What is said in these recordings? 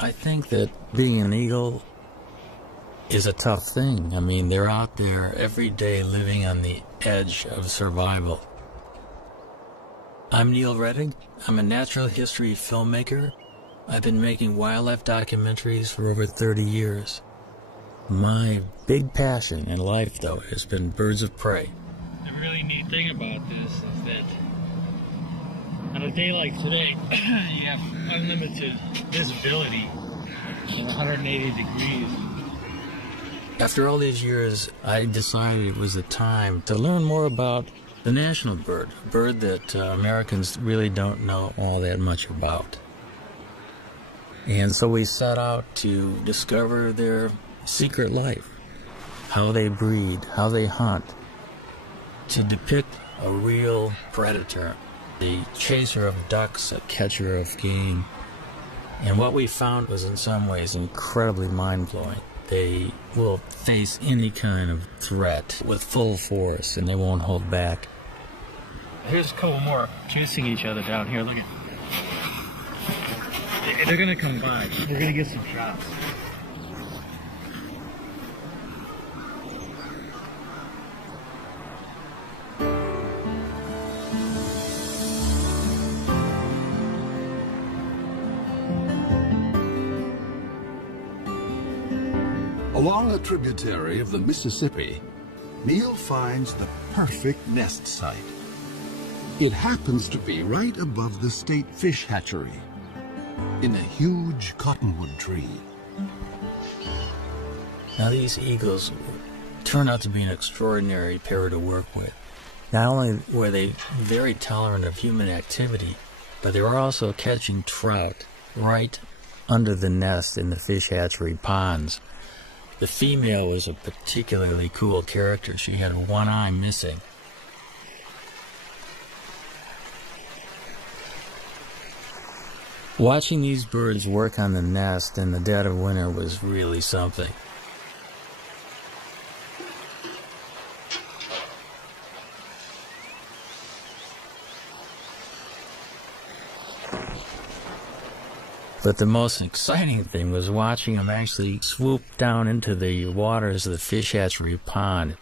I think that being an eagle is a tough thing. I mean, they're out there every day living on the edge of survival. I'm Neil Redding. I'm a natural history filmmaker. I've been making wildlife documentaries for over 30 years. My big passion in life, though, has been birds of prey. The really neat thing about this is that on a day like today, you have unlimited visibility in 180 degrees. After all these years, I decided it was the time to learn more about the national bird, a bird that Americans really don't know all that much about. And so we set out to discover their secret life, how they breed, how they hunt, to depict a real predator, the chaser of ducks, a catcher of game. And what we found was in some ways incredibly mind-blowing. They will face any kind of threat with full force, and they won't hold back. Here's a couple more chasing each other down here. Look at. They're gonna come by. We're gonna get some shots. Along a tributary of the Mississippi, Neil finds the perfect nest site. It happens to be right above the state fish hatchery, in a huge cottonwood tree. Now these eagles turn out to be an extraordinary pair to work with. Not only were they very tolerant of human activity, but they were also catching trout right under the nest in the fish hatchery ponds. The female was a particularly cool character. She had one eye missing. Watching these birds work on the nest in the dead of winter was really something. But the most exciting thing was watching them actually swoop down into the waters of the fish hatchery pond.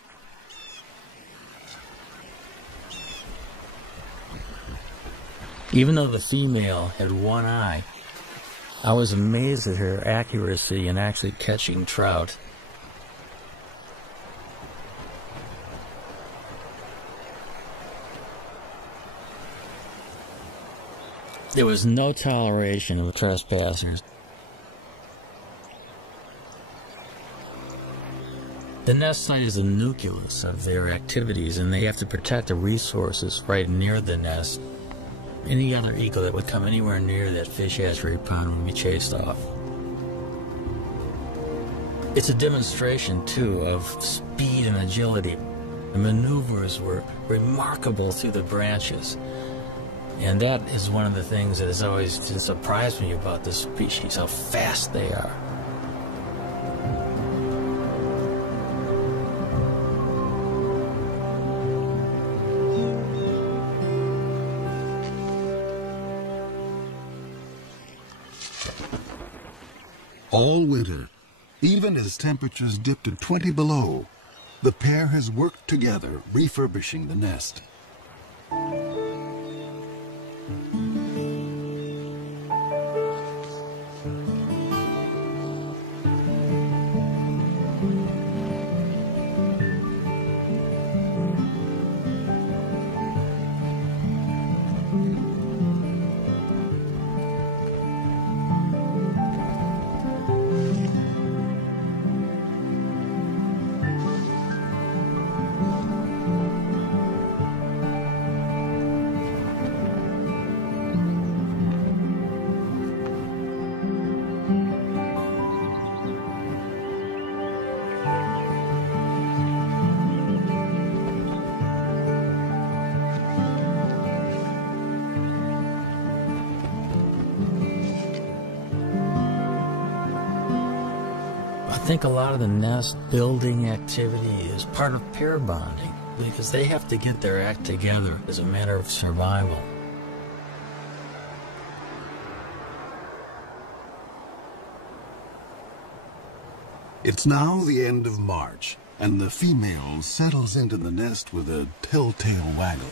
Even though the female had one eye, I was amazed at her accuracy in actually catching trout. There was no toleration of trespassers. The nest site is the nucleus of their activities, and they have to protect the resources right near the nest. Any other eagle that would come anywhere near that fish hatchery pond would be chased off. It's a demonstration, too, of speed and agility. The maneuvers were remarkable through the branches. And that is one of the things that has always surprised me about this species, how fast they are. All winter, even as temperatures dipped to 20 below, the pair has worked together refurbishing the nest. I think a lot of the nest building activity is part of pair bonding, because they have to get their act together as a matter of survival. It's now the end of March, and the female settles into the nest with a telltale waggle.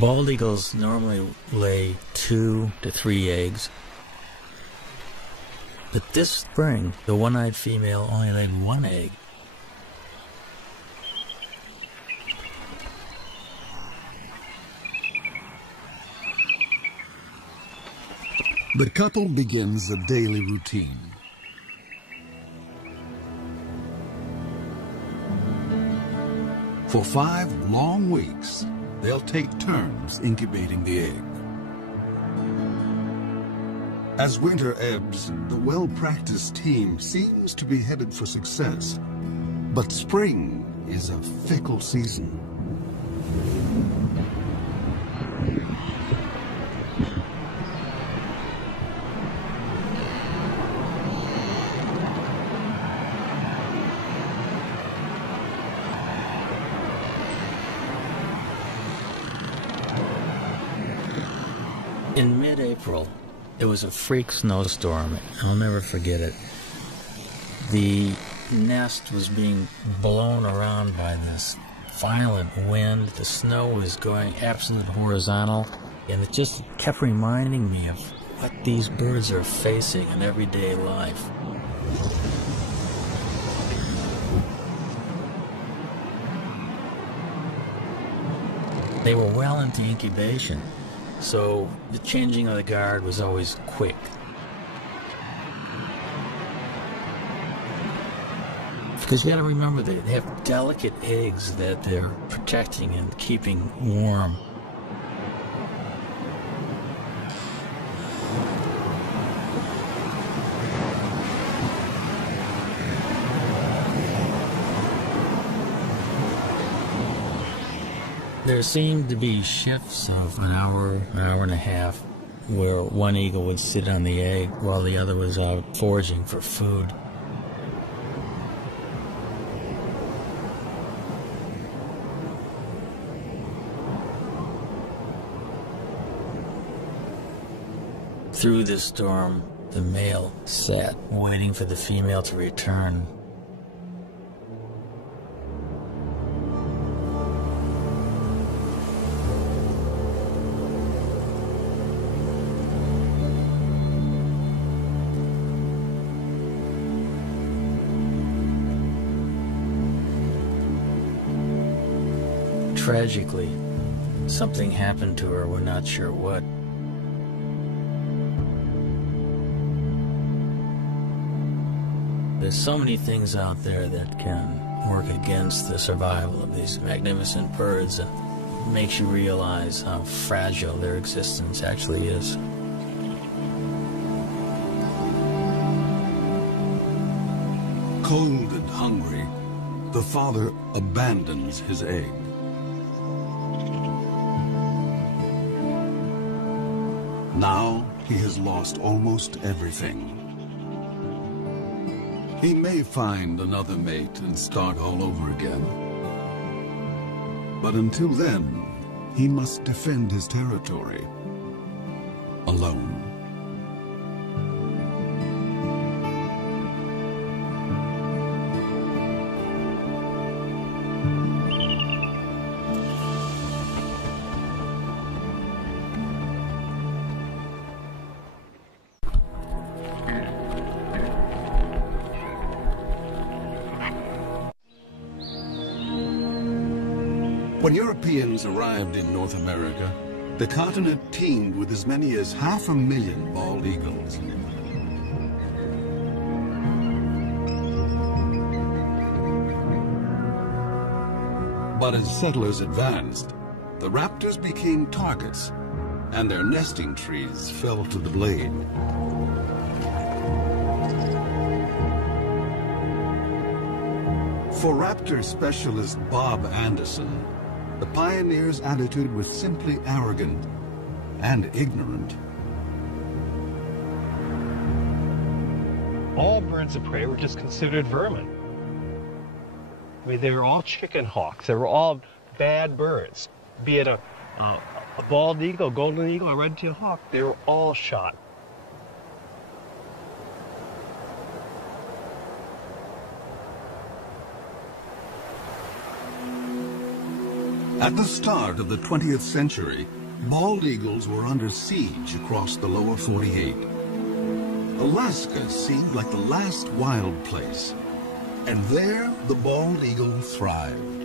Bald eagles normally lay 2 to 3 eggs. But this spring, the one-eyed female only laid 1 egg. The couple begins a daily routine. For 5 long weeks, they'll take turns incubating the egg. As winter ebbs, the well-practiced team seems to be headed for success. But spring is a fickle season. In mid-April, it was a freak snowstorm. I'll never forget it. The nest was being blown around by this violent wind. The snow was going absolutely horizontal, and it just kept reminding me of what these birds are facing in everyday life. They were well into incubation, so the changing of the guard was always quick. Because you got to remember, they have delicate eggs that they're protecting and keeping warm. There seemed to be shifts of an hour and a half, where one eagle would sit on the egg while the other was out foraging for food. Through this storm, the male sat waiting for the female to return. Tragically, something happened to her, we're not sure what. There's so many things out there that can work against the survival of these magnificent birds, and makes you realize how fragile their existence actually is. Cold and hungry, the father abandons his egg. Now he has lost almost everything. He may find another mate and start all over again. But until then, he must defend his territory alone. When Europeans arrived in North America, the continent teemed with as many as 500,000 bald eagles. But as settlers advanced, the raptors became targets, and their nesting trees fell to the blade. For raptor specialist Bob Anderson, the pioneers' attitude was simply arrogant and ignorant. all birds of prey were just considered vermin. I mean, they were all chicken hawks. They were all bad birds. Be it a bald eagle, golden eagle, a red-tailed hawk, they were all shot. At the start of the 20th century, bald eagles were under siege across the lower 48. Alaska seemed like the last wild place, and there the bald eagle thrived.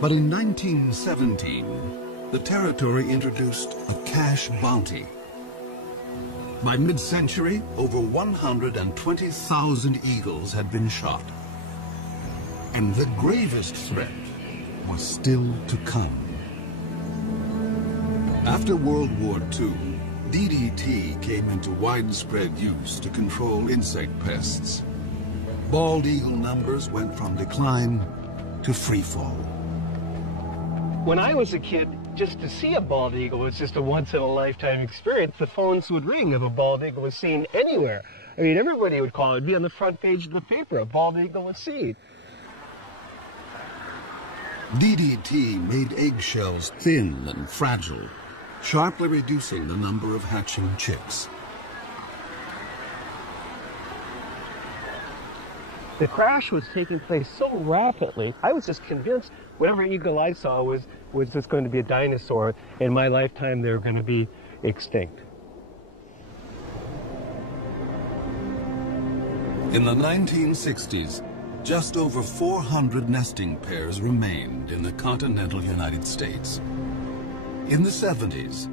But in 1917, the territory introduced a cash bounty. By mid-century, over 120,000 eagles had been shot. And the gravest threat was still to come. After World War II, DDT came into widespread use to control insect pests. Bald eagle numbers went from decline to freefall. When I was a kid, just to see a bald eagle was just a once-in-a-lifetime experience. The phones would ring if a bald eagle was seen anywhere. I mean, everybody would call. It'd be on the front page of the paper, a bald eagle was seen. DDT made eggshells thin and fragile, sharply reducing the number of hatching chicks. The crash was taking place so rapidly, I was just convinced whatever eagle I saw was just going to be a dinosaur. In my lifetime, they were going to be extinct. In the 1960s, just over 400 nesting pairs remained in the continental United States. In the 70s,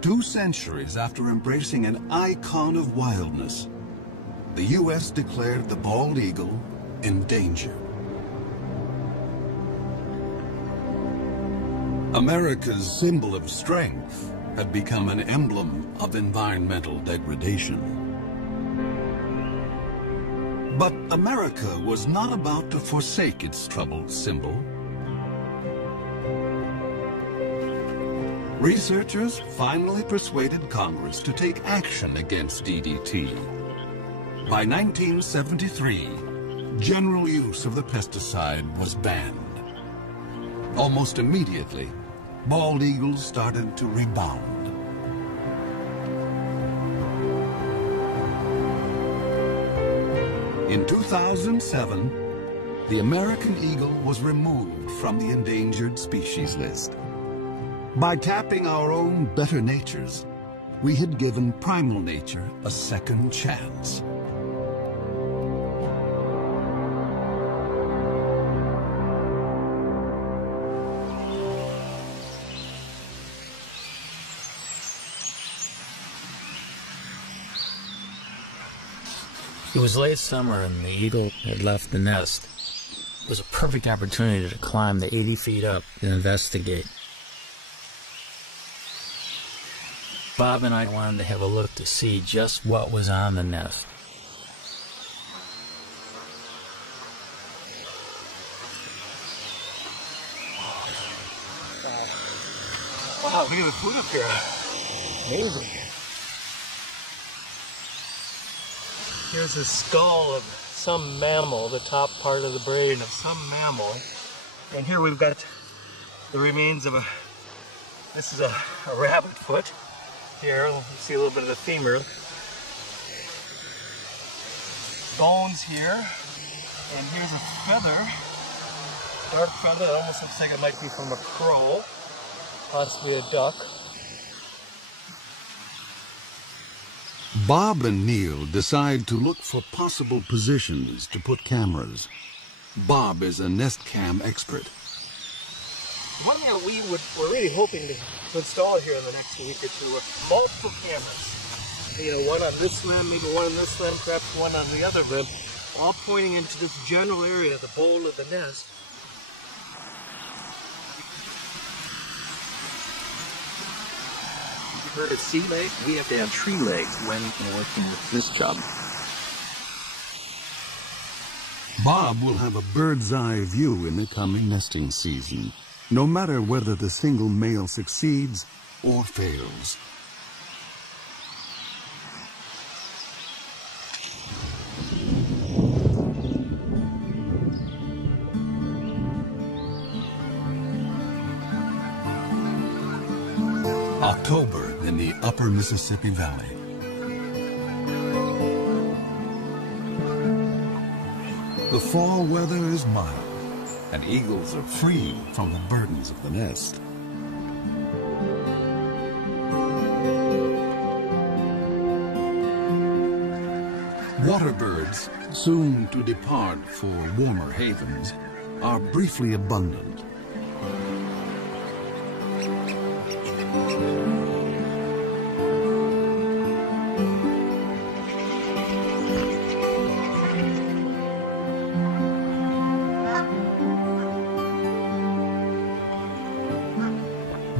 2 centuries after embracing an icon of wildness, the U.S. declared the bald eagle endangered. America's symbol of strength had become an emblem of environmental degradation. But America was not about to forsake its troubled symbol. Researchers finally persuaded Congress to take action against DDT. By 1973, general use of the pesticide was banned. Almost immediately, bald eagles started to rebound. In 2007, the American eagle was removed from the endangered species list. By tapping our own better natures, we had given primal nature a second chance. It was late summer and the eagle had left the nest. It was a perfect opportunity to climb the 80 feet up and investigate. Bob and I wanted to have a look to see just what was on the nest. Wow, look at the food up here. Amazing. Here's a skull of some mammal, the top part of the brain of some mammal. And here we've got the remains of this is a rabbit foot. Here, you see a little bit of the femur. Bones here. And here's a feather, dark feather. It almost looks like it might be from a crow, possibly a duck. Bob and Neil decide to look for possible positions to put cameras. Bob is a nest cam expert. One thing that we're really hoping to install here in the next week or two are multiple cameras. You know, one on this limb, maybe one on this limb, perhaps one on the other limb, all pointing into this general area, the bowl of the nest. For a sea leg, we have to have tree legs when working with this job. Bob will have a bird's eye view in the coming nesting season, no matter whether the single male succeeds or fails. October in the upper Mississippi Valley. The fall weather is mild, and eagles are free from the burdens of the nest. Water birds, soon to depart for warmer havens, are briefly abundant.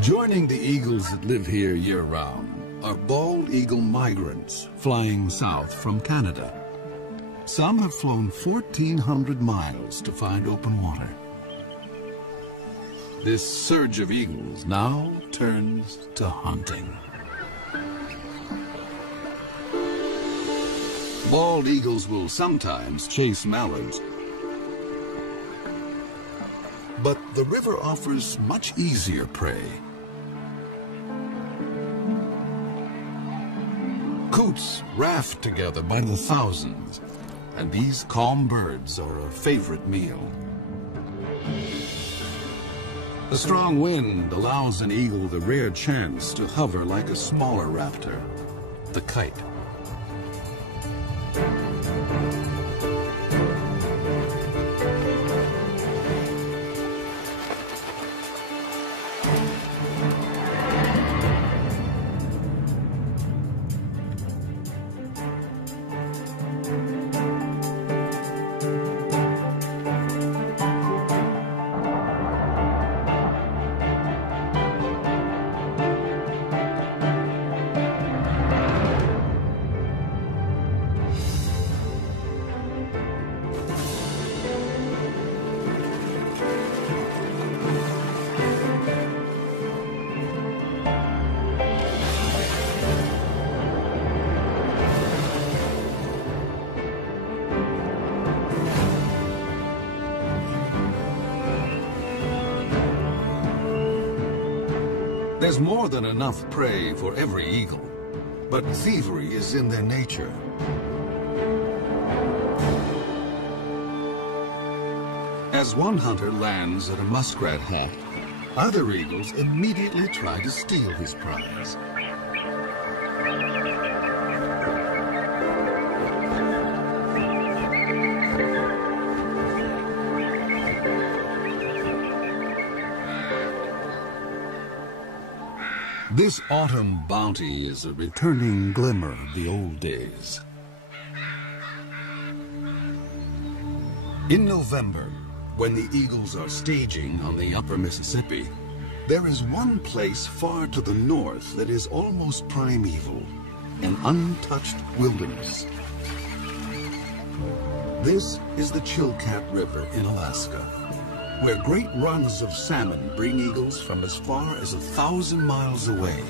Joining the eagles that live here year-round are bald eagle migrants flying south from Canada. Some have flown 1,400 miles to find open water. This surge of eagles now turns to hunting. Bald eagles will sometimes chase mallards, but the river offers much easier prey. Coots raft together by the thousands, and these calm birds are a favorite meal. The strong wind allows an eagle the rare chance to hover like a smaller raptor, the kite. There's more than enough prey for every eagle, but thievery is in their nature. As one hunter lands at a muskrat hack, other eagles immediately try to steal his prize. This autumn bounty is a returning glimmer of the old days. In November, when the eagles are staging on the upper Mississippi, there is one place far to the north that is almost primeval, an untouched wilderness. This is the Chilkat River in Alaska, where great runs of salmon bring eagles from as far as 1,000 miles away.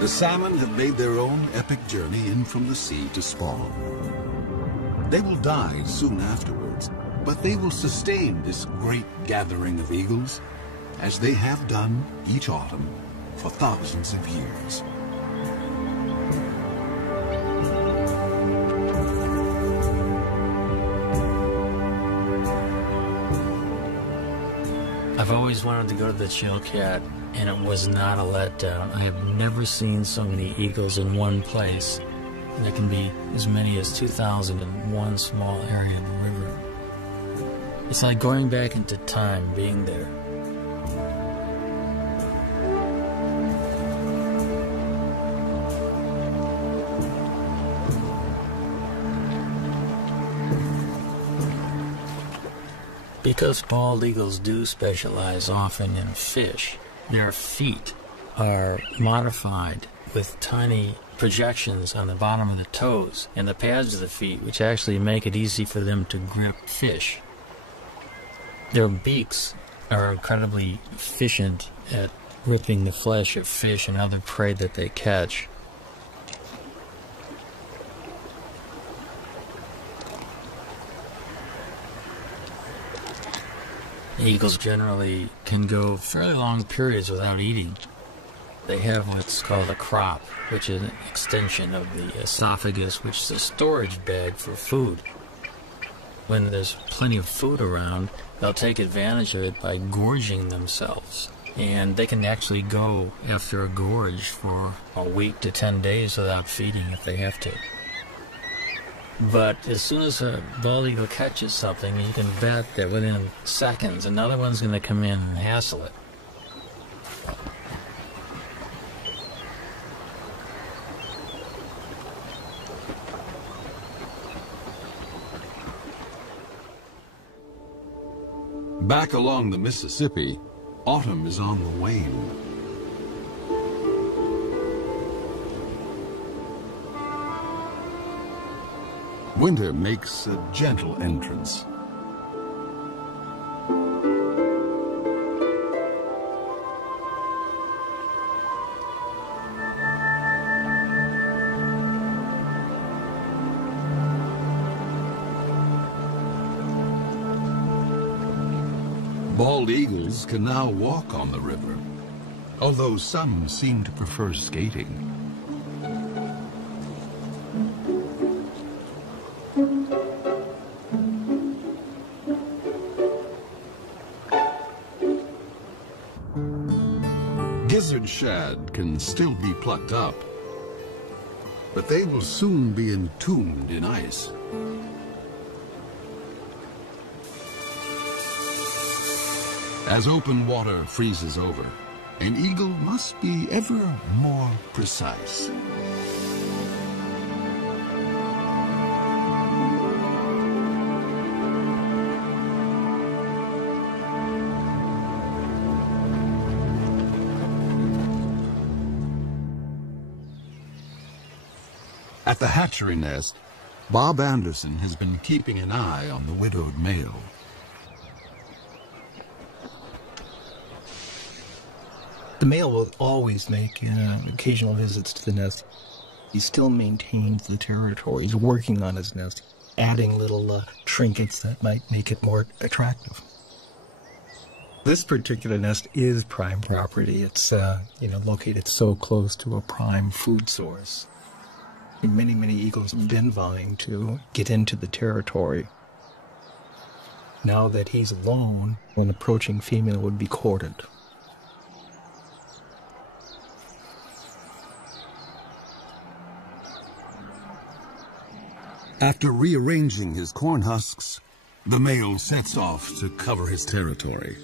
The salmon have made their own epic journey in from the sea to spawn. They will die soon afterwards, but they will sustain this great gathering of eagles, as they have done each autumn for thousands of years. I've always wanted to go to the Chilkat, and it was not a letdown. I have never seen so many eagles in one place, and there can be as many as 2,000 in one small area of the river. It's like going back into time being there. Because bald eagles do specialize often in fish, their feet are modified with tiny projections on the bottom of the toes and the pads of the feet, which actually make it easy for them to grip fish. Their beaks are incredibly efficient at ripping the flesh of fish and other prey that they catch. Eagles generally can go fairly long periods without eating. They have what's called a crop, which is an extension of the esophagus, which is a storage bag for food. When there's plenty of food around, they'll take advantage of it by gorging themselves. And they can actually go after a gorge for a week to 10 days without feeding if they have to. But as soon as a bald eagle catches something, you can bet that within seconds another one's going to come in and hassle it. Back along the Mississippi, autumn is on the wane. Winter makes a gentle entrance. Bald eagles can now walk on the river, although some seem to prefer skating. Gizzard shad can still be plucked up, but they will soon be entombed in ice. As open water freezes over, an eagle must be ever more precise. At the hatchery nest, Bob Anderson has been keeping an eye on the widowed male. The male will always make occasional visits to the nest. He still maintains the territory. He's working on his nest, adding little trinkets that might make it more attractive. This particular nest is prime property. It's located so close to a prime food source. Many, many eagles have been vying to get into the territory. Now that he's alone, an approaching female would be courted. After rearranging his corn husks, the male sets off to cover his territory.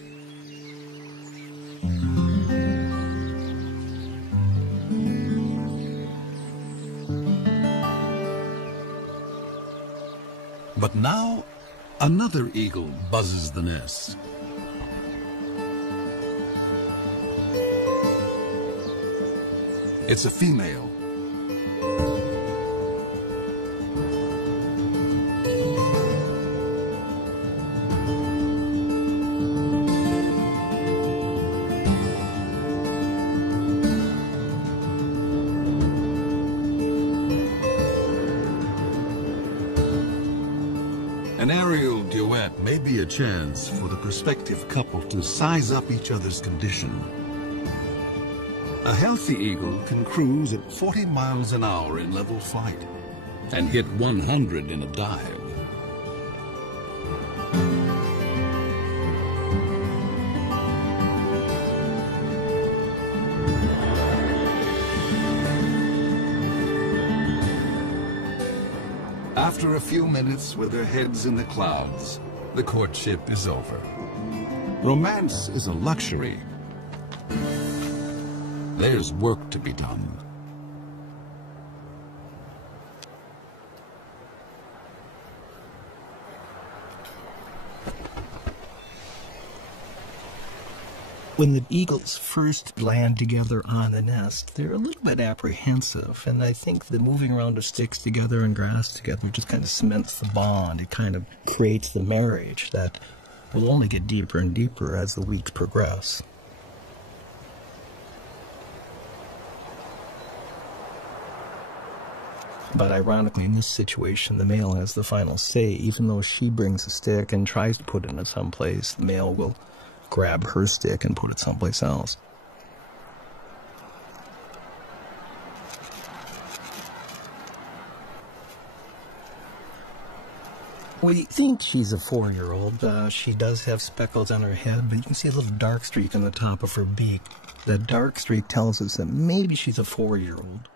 But now, another eagle buzzes the nest. It's a female. An aerial duet may be a chance for the prospective couple to size up each other's condition. A healthy eagle can cruise at 40 miles an hour in level flight and hit 100 in a dive. After a few minutes with their heads in the clouds, the courtship is over. Romance is a luxury. There's work to be done. When the eagles first land together on the nest, they're a little bit apprehensive, and I think the moving around of sticks together and grass together just kind of cements the bond. It kind of creates the marriage that will only get deeper and deeper as the weeks progress. But ironically, in this situation, the male has the final say. Even though she brings a stick and tries to put it in someplace, the male will grab her stick and put it someplace else. We think she's a 4-year-old. She does have speckles on her head, but you can see a little dark streak on the top of her beak. That dark streak tells us that maybe she's a 4-year-old.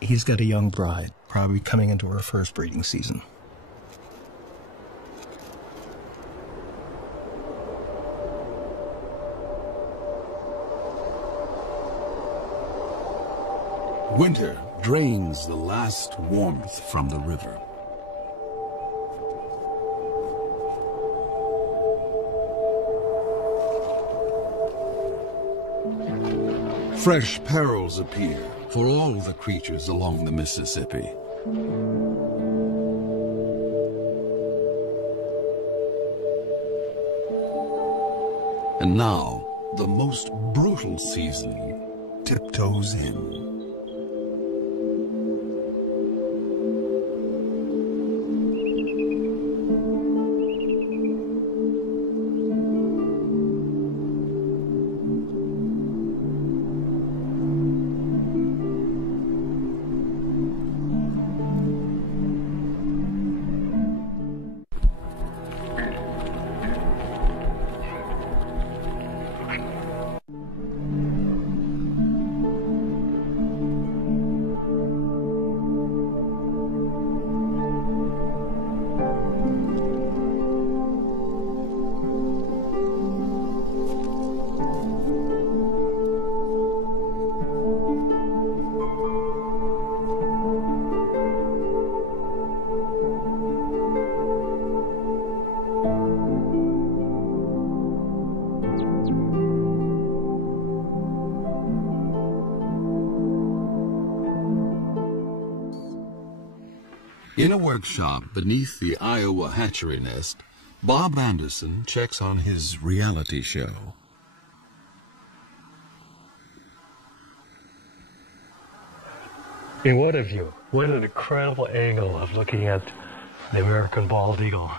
He's got a young bride, probably coming into her first breeding season. Winter drains the last warmth from the river. Fresh perils appear for all the creatures along the Mississippi. And now, the most brutal season tiptoes in. In a workshop beneath the Iowa hatchery nest, Bob Anderson checks on his reality show. I mean, what a view. What an incredible angle of looking at the American bald eagle.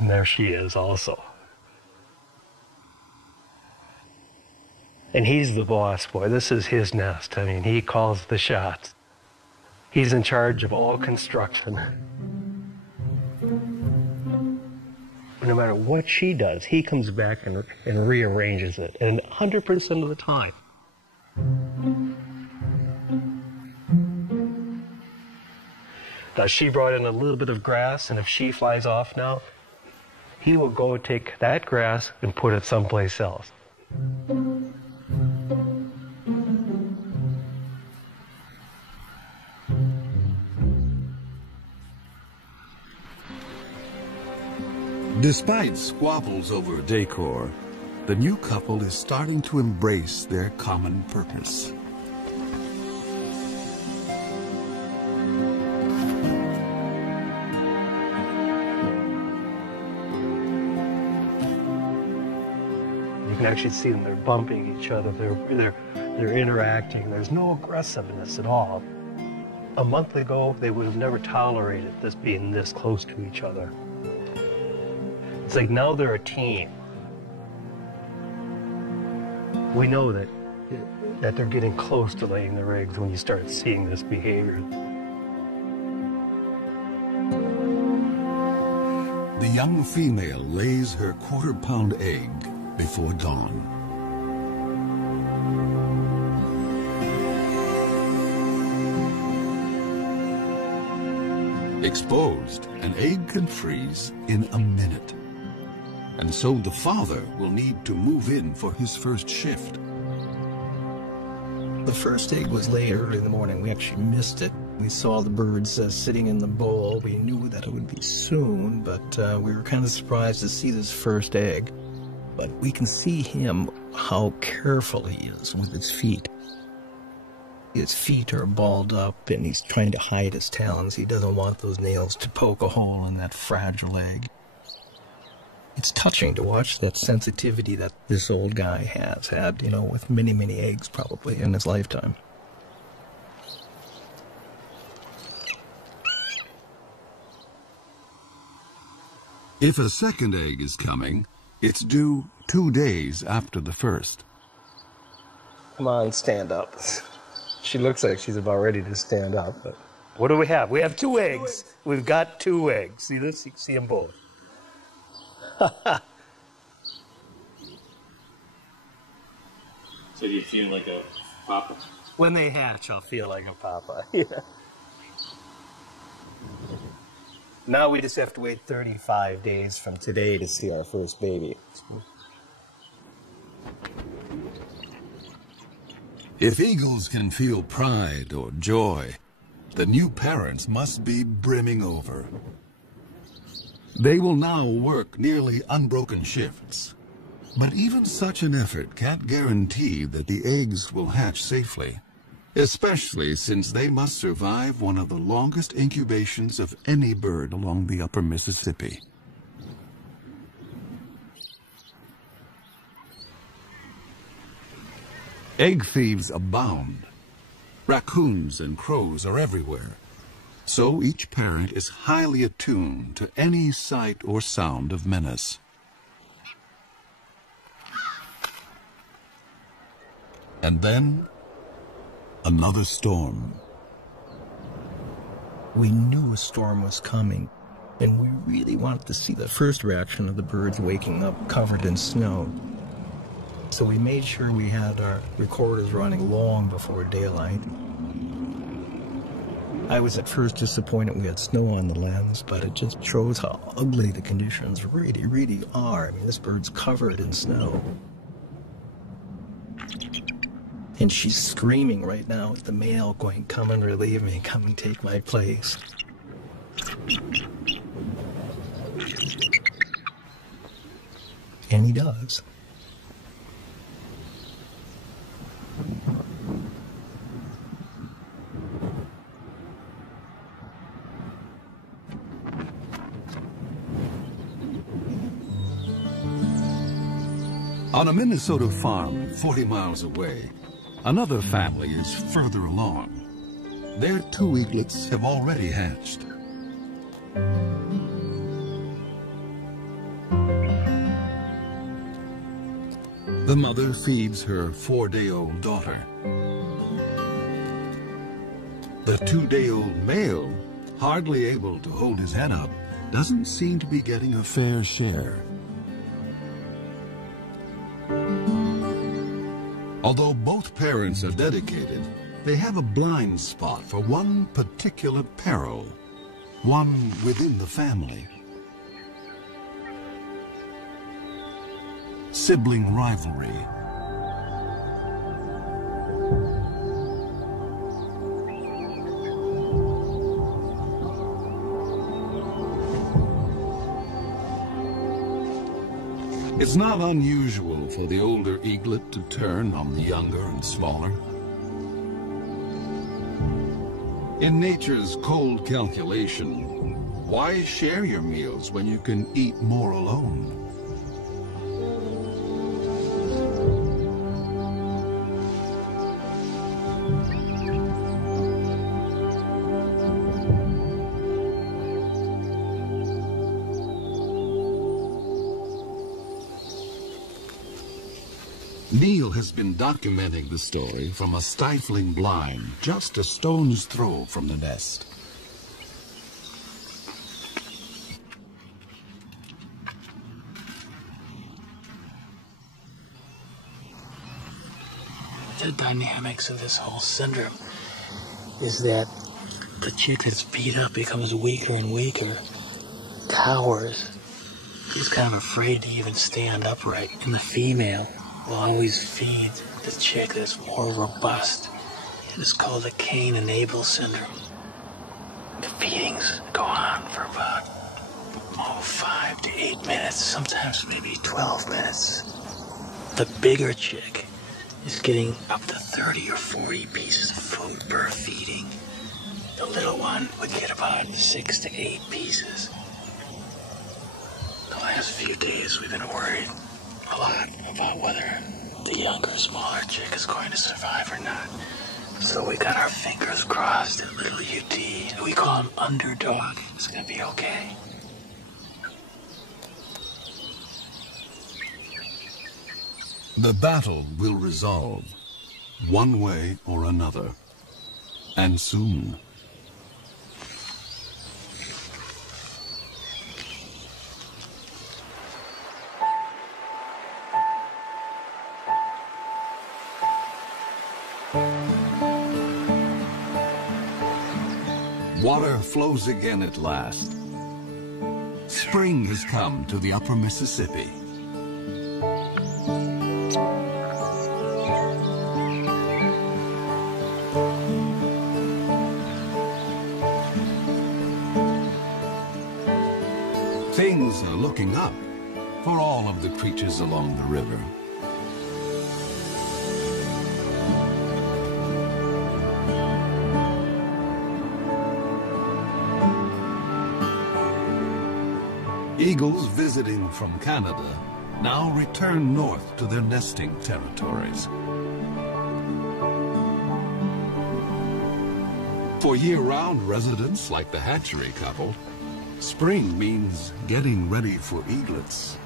And there she is also. And he's the boss boy. This is his nest. I mean, he calls the shots. He's in charge of all construction. No matter what she does, he comes back and rearranges it. And 100% of the time. Now, she brought in a little bit of grass, and if she flies off now, he will go take that grass and put it someplace else. Despite squabbles over decor, the new couple is starting to embrace their common purpose. You can actually see them, they're bumping each other, they're interacting, there's no aggressiveness at all. A month ago, they would have never tolerated this being this close to each other. It's like now they're a team. We know that they're getting close to laying their eggs when you start seeing this behavior. The young female lays her quarter-pound egg before dawn. Exposed, an egg can freeze in a minute. And so the father will need to move in for his first shift. The first egg was laid early in the morning. We actually missed it. We saw the birds sitting in the bowl. We knew that it would be soon, but we were kind of surprised to see this first egg. But we can see him, how careful he is with his feet. His feet are balled up, and he's trying to hide his talons. He doesn't want those nails to poke a hole in that fragile egg. It's touching to watch that sensitivity that this old guy has had, you know, with many, many eggs probably in his lifetime. If a second egg is coming, it's due 2 days after the first. Come on, stand up. She looks like she's about ready to stand up, but... What do we have? We have 2 eggs. We've got 2 eggs. See this? You can see them both. So do you feel like a papa? When they hatch, I'll feel like a papa. Yeah. Now we just have to wait 35 days from today to see our first baby. If eagles can feel pride or joy, the new parents must be brimming over. They will now work nearly unbroken shifts. But even such an effort can't guarantee that the eggs will hatch safely, especially since they must survive one of the longest incubations of any bird along the upper Mississippi. Egg thieves abound. Raccoons and crows are everywhere. So each parent is highly attuned to any sight or sound of menace. And then, another storm. We knew a storm was coming, and we really wanted to see the first reaction of the birds waking up covered in snow. So we made sure we had our recorders running long before daylight. I was at first disappointed we had snow on the lens, but it just shows how ugly the conditions really, really are. I mean, this bird's covered in snow. And she's screaming right now at the male, going, "Come and relieve me, come and take my place." And he does. On a Minnesota farm 40 miles away, another family is further along. Their 2 eaglets have already hatched. The mother feeds her 4-day-old daughter. The 2-day-old male, hardly able to hold his head up, doesn't seem to be getting a fair share. Although both parents are dedicated, they have a blind spot for one particular peril, one within the family. Sibling rivalry. It's not unusual for the older eaglet to turn on the younger and smaller. In nature's cold calculation, why share your meals when you can eat more alone? Neil has been documenting the story from a stifling blind just a stone's throw from the nest. The dynamics of this whole syndrome is that the chick that's beat up becomes weaker and weaker, cowers. She's kind of afraid to even stand upright, and the female will always feed the chick that's more robust. It is called the Cain and Abel syndrome. The feedings go on for about 5 to 8 minutes, sometimes maybe 12 minutes. The bigger chick is getting up to 30 or 40 pieces of food per feeding. The little one would get about 6 to 8 pieces. They'll past few days we've been worried a lot about whether the younger, smaller chick is going to survive or not. So we got our fingers crossed that little UT, we call him Underdog, is going to be okay. The battle will resolve, one way or another, and soon. Water flows again at last. Spring has come to the upper Mississippi. Things are looking up for all of the creatures along the river. Eagles visiting from Canada now return north to their nesting territories. For year-round residents like the hatchery couple, spring means getting ready for eaglets.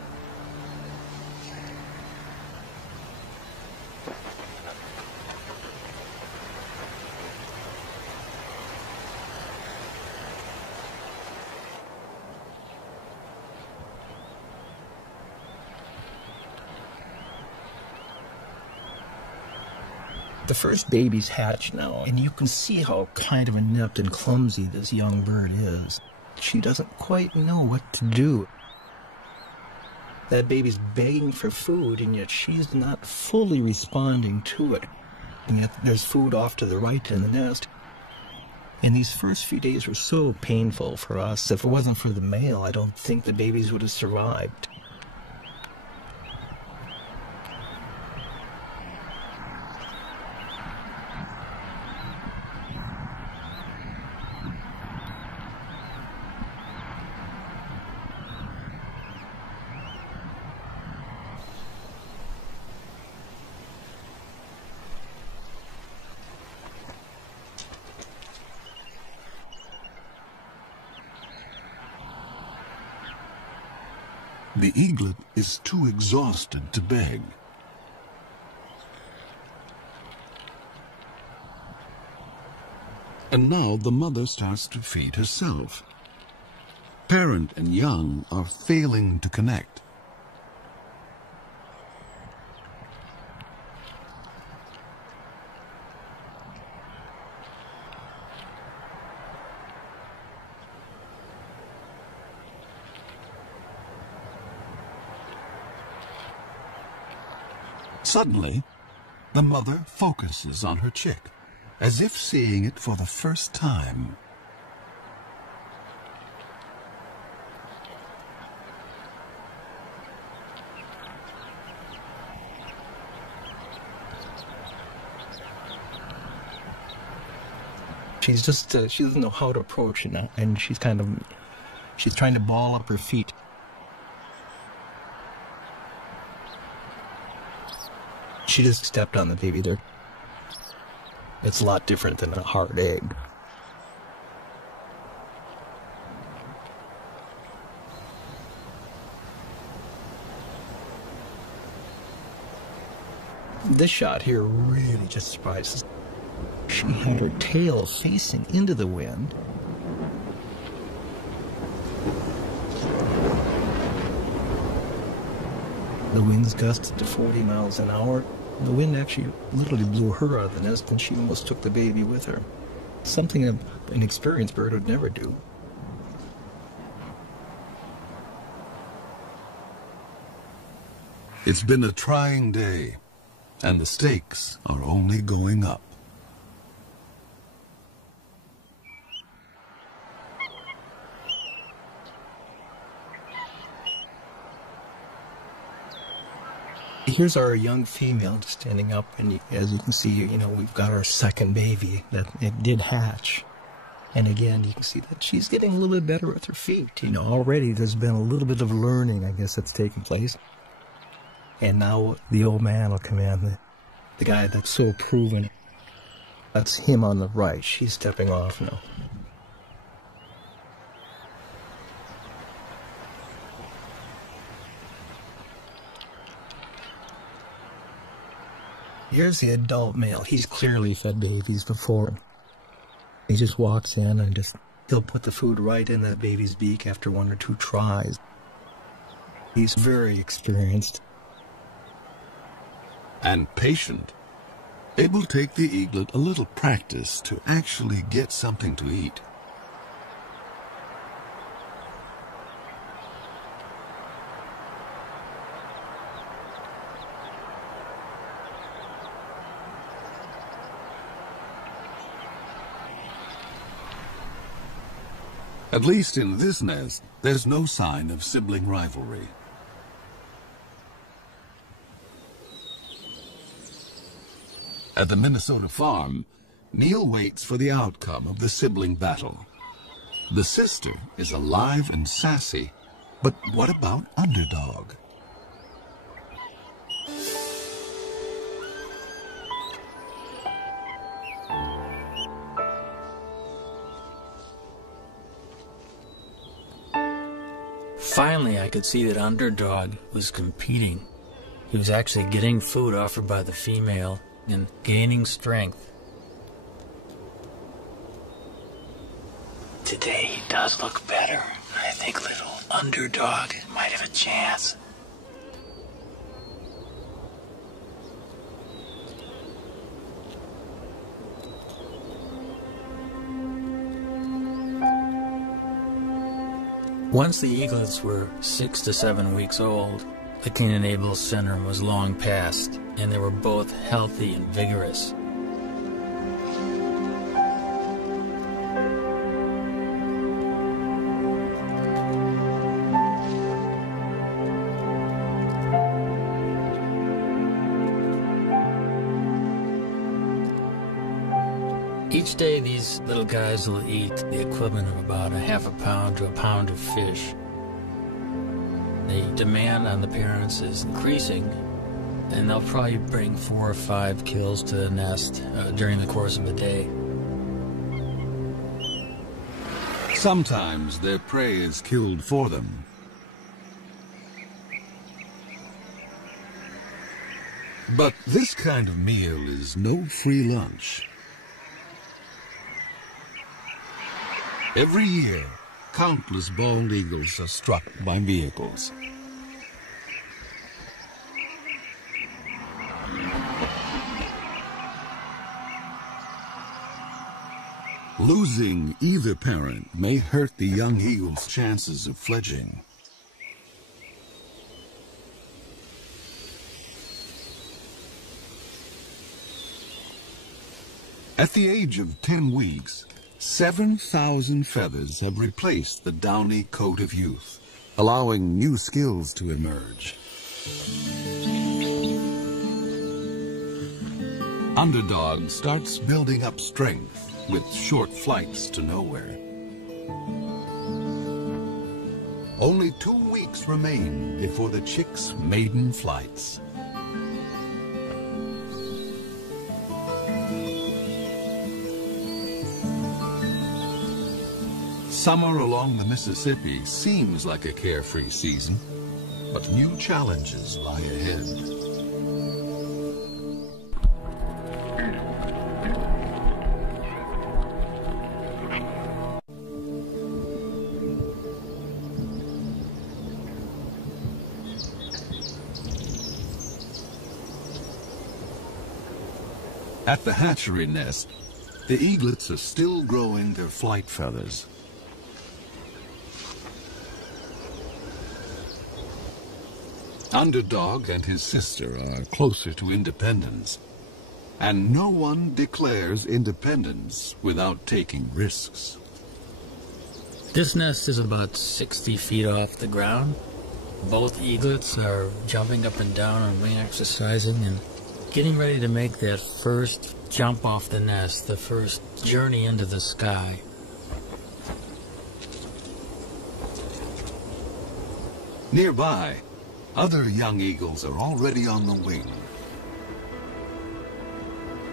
The first babies hatch now, and you can see how kind of inept and clumsy this young bird is. She doesn't quite know what to do. That baby's begging for food, and yet she's not fully responding to it. And yet there's food off to the right in the nest. And these first few days were so painful for us. If it wasn't for the male, I don't think the babies would have survived. The eaglet is too exhausted to beg. And now the mother starts to feed herself. Parent and young are failing to connect. Suddenly, the mother focuses on her chick, as if seeing it for the first time. She's just, she doesn't know how to approach it, and she's trying to ball up her feet. She just stepped on the baby there. It's a lot different than a hard egg. This shot here really just surprises. She had her tail facing into the wind. The winds gusted to 40 miles an hour. The wind actually literally blew her out of the nest, and she almost took the baby with her. Something an experienced bird would never do. It's been a trying day, and the stakes are only going up. Here's our young female standing up, and as you can see, we've got our second baby that it did hatch. And again, you can see that she's getting a little bit better with her feet. You know, already there's been a little bit of learning, I guess, that's taking place. And now the old man will come in, the guy that's so proven. That's him on the right. She's stepping off now. Here's the adult male. He's clearly fed babies before. He just walks in and he'll put the food right in that baby's beak after 1 or 2 tries. He's very experienced. And patient. It will take the eaglet a little practice to actually get something to eat. At least in this nest, there's no sign of sibling rivalry. At the Minnesota farm, Neil waits for the outcome of the sibling battle. The sister is alive and sassy, but what about Underdog? Finally, I could see that Underdog was competing. He was actually getting food offered by the female and gaining strength. Today he does look better. I think little Underdog might have a chance. Once the eaglets were 6 to 7 weeks old, the Canaan-Abel syndrome was long past, and they were both healthy and vigorous. Each day these little guys will eat the equivalent of about a half a pound to a pound of fish. The demand on the parents is increasing, and they'll probably bring 4 or 5 kills to the nest during the course of a day. Sometimes their prey is killed for them. But this kind of meal is no free lunch. Every year, countless bald eagles are struck by vehicles. Losing either parent may hurt the young eagle's chances of fledging. At the age of 10 weeks, 7,000 feathers have replaced the downy coat of youth, allowing new skills to emerge. Underdog starts building up strength with short flights to nowhere. Only 2 weeks remain before the chick's maiden flights. Summer along the Mississippi seems like a carefree season, but new challenges lie ahead. At the hatchery nest, the eaglets are still growing their flight feathers. Underdog and his sister are closer to independence, and no one declares independence without taking risks. This nest is about 60 feet off the ground. Both eaglets are jumping up and down and wing exercising and getting ready to make that first jump off the nest, the first journey into the sky. Nearby, other young eagles are already on the wing.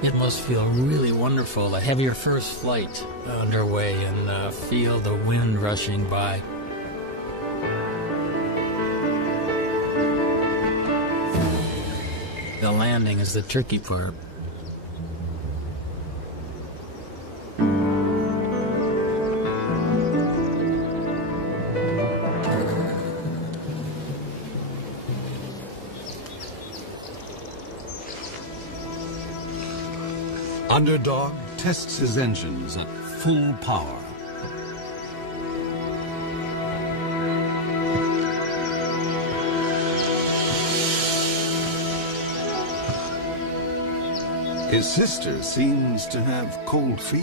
It must feel really wonderful to have your first flight underway and feel the wind rushing by. The landing is the tricky part. Underdog tests his engines at full power. His sister seems to have cold feet.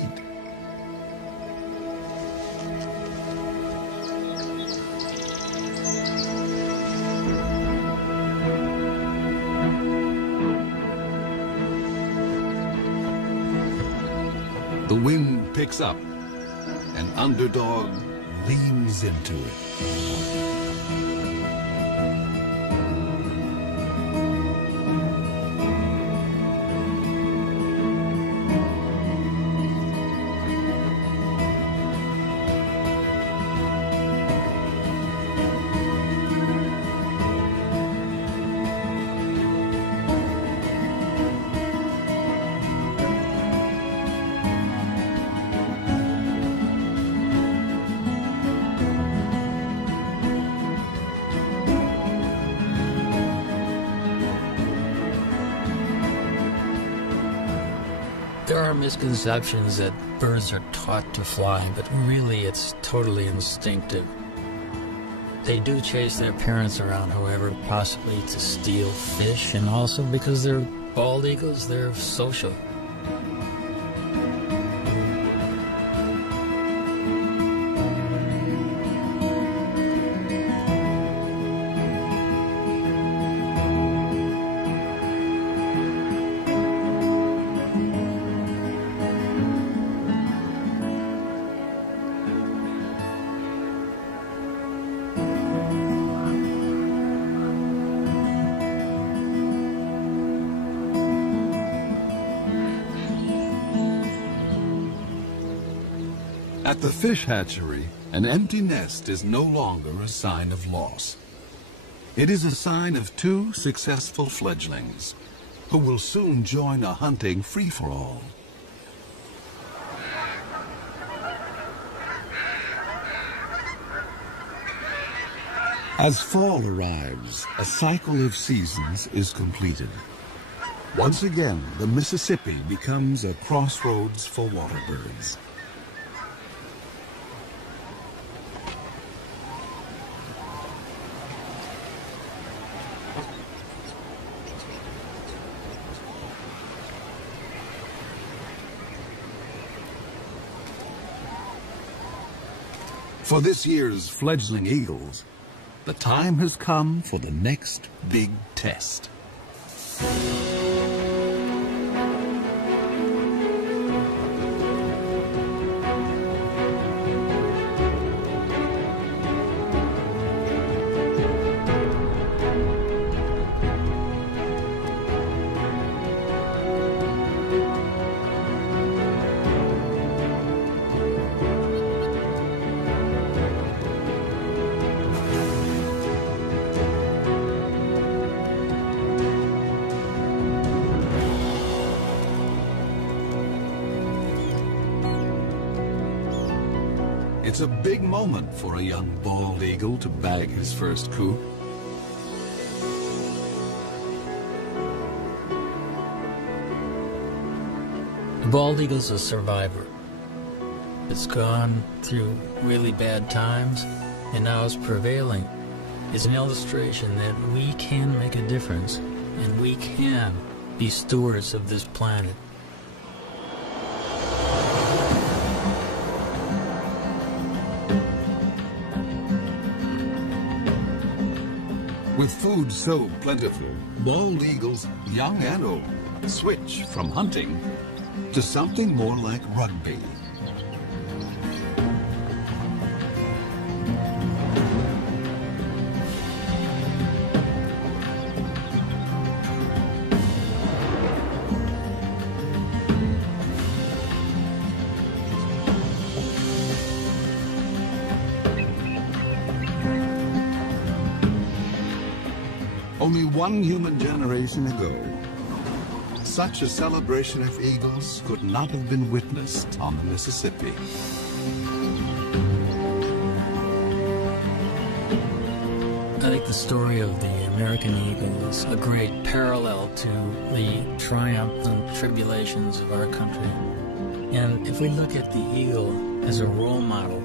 The wind picks up, and Underdog leans into it. There are misconceptions that birds are taught to fly, but really it's totally instinctive. They do chase their parents around, however, possibly to steal fish, and also because they're bald eagles, they're social. At the fish hatchery, an empty nest is no longer a sign of loss. It is a sign of two successful fledglings who will soon join a hunting free-for-all. As fall arrives, a cycle of seasons is completed. Once again, the Mississippi becomes a crossroads for water birds. For this year's fledgling eagles, the time has come for the next big test. It's a big moment for a young bald eagle to bag his first coup. The bald eagle's a survivor. It's gone through really bad times, and now it's prevailing. It's an illustration that we can make a difference, and we can be stewards of this planet. With food so plentiful, bald eagles, young and old, switch from hunting to something more like rugby. one human generation ago, such a celebration of eagles could not have been witnessed on the Mississippi. I think the story of the American eagle is a great parallel to the triumphs and tribulations of our country. And if we look at the eagle as a role model,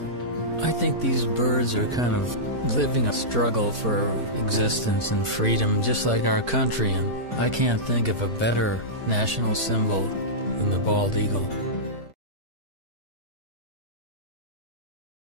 I think these birds are kind of living a struggle for existence and freedom, just like our country. And I can't think of a better national symbol than the bald eagle.